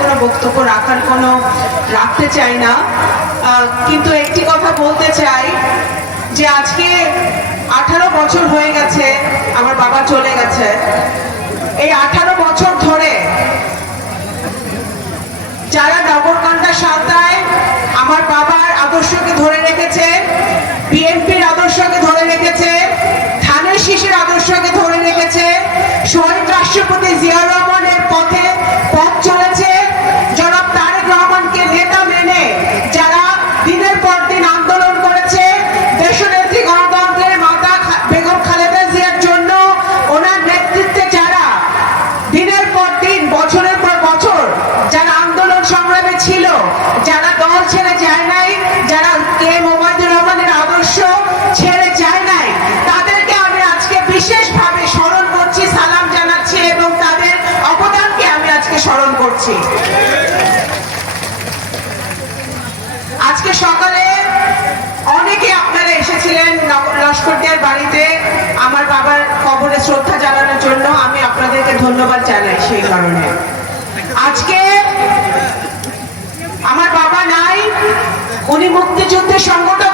কোনো বক্তব্য রাখার কোনো রাখতে চাই না। কিন্তু একটি কথা বলতে চাই যে আজকে আঠারো বছর হয়ে গেছে, আমার বাবা চলে গেছে। এই আঠারো বছর ধরে যারা নগরকান্দা সাঁতায় আমার বাবার আদর্শকে ধরে রেখেছে, বিএনপির আদর্শকে ধরে রেখেছে ধানের শীষের আদর্শকে ধরে রেখেছে, শহীদ রাষ্ট্রপতি জিয়া করছি আজকে সকালে অনেকে আপনারা এসেছিলেন লস্করদিয়ার বাড়িতে আমার বাবার কবরে শ্রদ্ধা জানানোর জন্য। আমি আপনাদেরকে ধন্যবাদ জানাই সেই কারণে। আজকে আমার বাবা নাই, উনি মুক্তিযুদ্ধের সংগঠক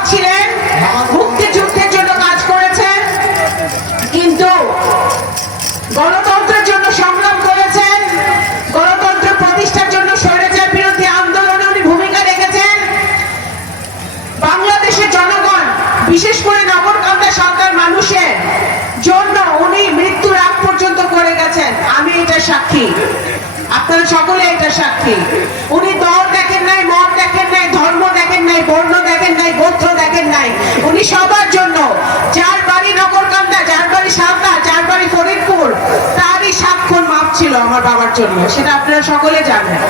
বিশেষ করে নগরকান্দা সরকার মানুষের জন্য উনি মৃত্যুর আগ পর্যন্ত করে গেছেন। আমি এটা সাক্ষী। আপনারা সকলে এটা সাক্ষী। উনি দল দেখেন নাই, মত দেখেন নাই, ধর্ম দেখেন নাই, বর্ণ দেখেন নাই, গোত্র দেখেন নাই। উনি সবার জন্য যার বাড়ি নগরকান্দা, যার বাড়ি সালদা যার বাড়ি ফরিদপুর, তারই সাক্ষর মাপ ছিল আমার বাবার জন্য। সেটা আপনারা সকলে জানেন।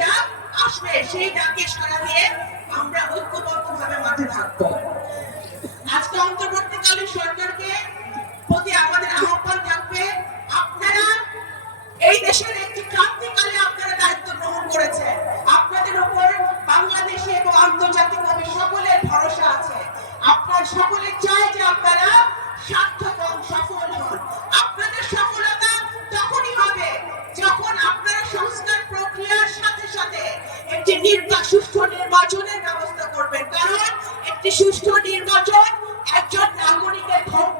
ডাক আসবে সেই ডাকে সারা দিয়ে সুষ্ঠু নির্বাচন, একজন নাগরিকের ভোট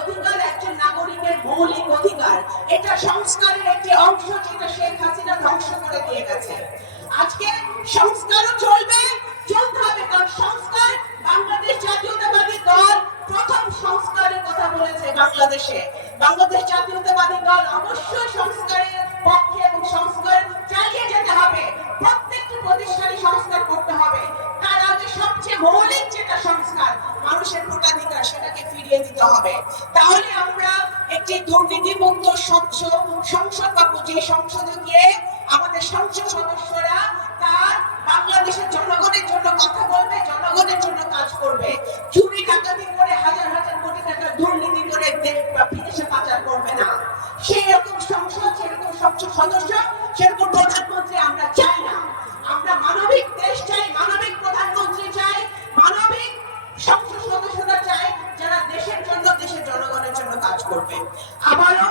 অধিকার, একজন নাগরিকের মৌলিক অধিকার। এটা সংস্কারের একটি অংশ যেটা শেখ হাসিনা ধ্বংস করে দিয়ে গেছে। আজকে সংস্কারও চলবে, চলতে হবে, কারণ সংস্কার বাংলাদেশ জাতীয়তাবাদী দল প্রথম সংস্কারের কথা বলেছে বাংলাদেশে। বাংলাদেশ জাতীয়তাবাদী দল অবশ্যই ফিরিয়ে দিতে হবে। তাহলে আমরা একটি দুর্নীতিমুক্ত স্বচ্ছ সংসদ বা যে সংসদে গিয়ে আমাদের সংসদ সদস্যরা তার বাংলাদেশের জনগণের জন্য কথা বলবে, জনগণের জন্য কাজ করবে। চুরি ডাকাতি করে হাজার হাজার কোটি টাকা দুর্নীতি করে দেশ বা বিদেশে পাচার করবে না। সেই রকম সংসদ, সেরকম সংসদ সদস্য, সেরকম প্রধানমন্ত্রী আমরা চাই না। আমরা মানবিক দেশ চাই আবারও